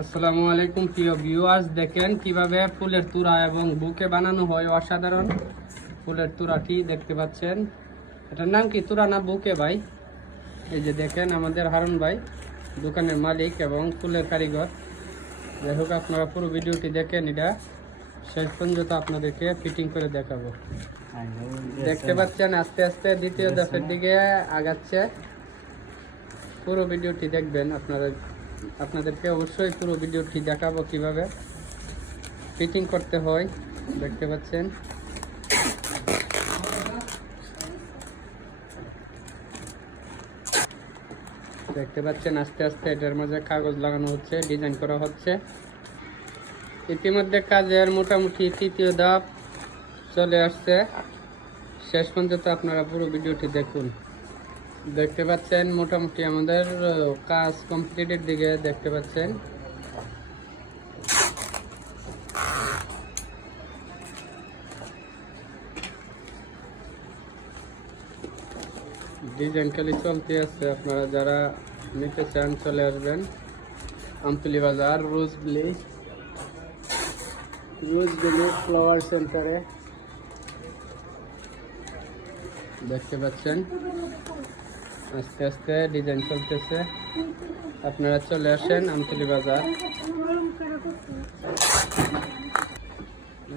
আসসালামু আলাইকুম প্রিয় ভিউয়ার্স, দেখেন কিভাবে ফুলের তুরা এবং বুকে বানানো হয়। অসাধারণ ফুলের তুরাটি দেখতে পাচ্ছেন। এটার নাম কি, তুরা না বুকে ভাই? এই যে দেখেন আমাদের হারুন ভাই দোকানের মালিক এবং ফুলের কারিগর। যাই হোক, আপনারা পুরো ভিডিওটি দেখেন, এটা শেষ পর্যন্ত আপনাদেরকে ফিটিং করে দেখাবো। দেখতে পাচ্ছেন আস্তে আস্তে দ্বিতীয় দফের দিকে আগাচ্ছে। পুরো ভিডিওটি দেখবেন, আপনাদেরকে অবশ্যই পুরো ভিডিওটি দেখাবো কিভাবে ফিটিং করতে হয়। দেখতে পাচ্ছেন আস্তে আস্তে এটার মাঝে কাগজ লাগানো হচ্ছে, ডিজাইন করা হচ্ছে। ইতিমধ্যে কাজের মোটামুটি তৃতীয় ধাপ চলে আসছে। শেষ পর্যন্ত আপনারা পুরো ভিডিওটি দেখুন। দেখতে পাচ্ছেন মোটামুটি আমাদের কাজ কমপ্লিটের দিকে দেখতে পাচ্ছেন। ডিজাইন খালি চলতে আছে। আপনারা যারা নিতে চান চলে আসবেন আমতলী বাজার রোজবেলি ফ্লাওয়ার সেন্টারে। দেখতে পাচ্ছেন আস্তে আস্তে ডিজাইন চলতেছে। আপনারা চলে আসেন আমতলী বাজার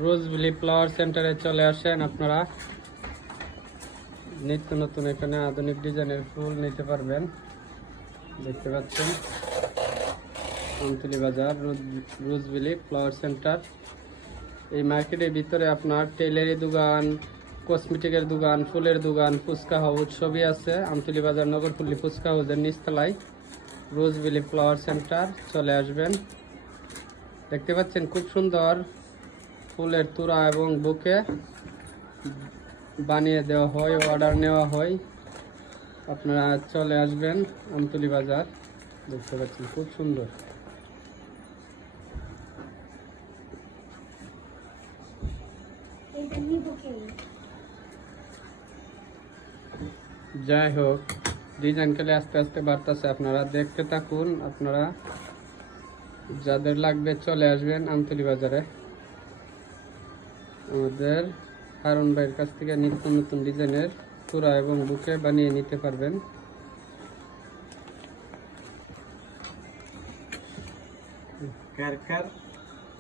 রোজবেলি ফ্লাওয়ার সেন্টারে চলে আসেন। আপনারা নিত্য নতুন এখানে আধুনিক ডিজাইনের ফুল নিতে পারবেন। দেখতে পাচ্ছেন আমতলী বাজার রোজবেলি ফ্লাওয়ার সেন্টার। এই মার্কেটের ভিতরে আপনার টেলারি দোকান, কসমেটিকের দোকান, ফুলের দোকান, ফুচকা হাউস সবই আছে। আমতলী বাজার নগরপল্লী ফুচকা হাউসের নিচতলায় রোজবেলি ফ্লাওয়ার সেন্টার। চলে আসবেন। দেখতে পাচ্ছেন খুব সুন্দর ফুলের তুরা এবং বুকে বানিয়ে দেওয়া হয়, অর্ডার নেওয়া হয়। আপনারা চলে আসবেন আমতলী বাজার। দেখতে পাচ্ছেন খুব সুন্দর। যাই হোক, ডিজাইন খেলে আস্তে আস্তে বাড়তেছে। আপনারা দেখতে থাকুন। আপনারা যাদের লাগবে চলে আসবেন আমতলী বাজারে। আমাদের হারুন ভাইয়ের কাছ থেকে নিত্য নতুন ডিজাইনের তুরা এবং বুকে বানিয়ে নিতে পারবেন।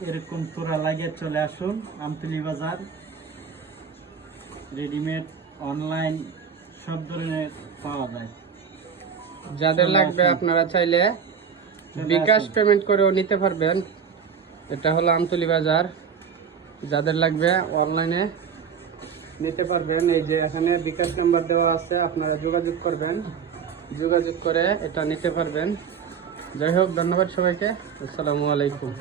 এরকম তুরা লাগিয়ে চলে আসুন আমতলী বাজার। রেডিমেড, অনলাইন সব ধরনের পাওয়া যায়। যাদের লাগবে আপনারা চাইলে বিকাশ পেমেন্ট করেও নিতে পারবেন। এটা হলো আমতলী বাজার। যাদের লাগবে অনলাইনে নিতে পারবেন। এই যে এখানে বিকাশ নাম্বার দেওয়া আছে, আপনারা যোগাযোগ করবেন, যোগাযোগ করে এটা নিতে পারবেন। যাই হোক, ধন্যবাদ সবাইকে। আসসালামু আলাইকুম।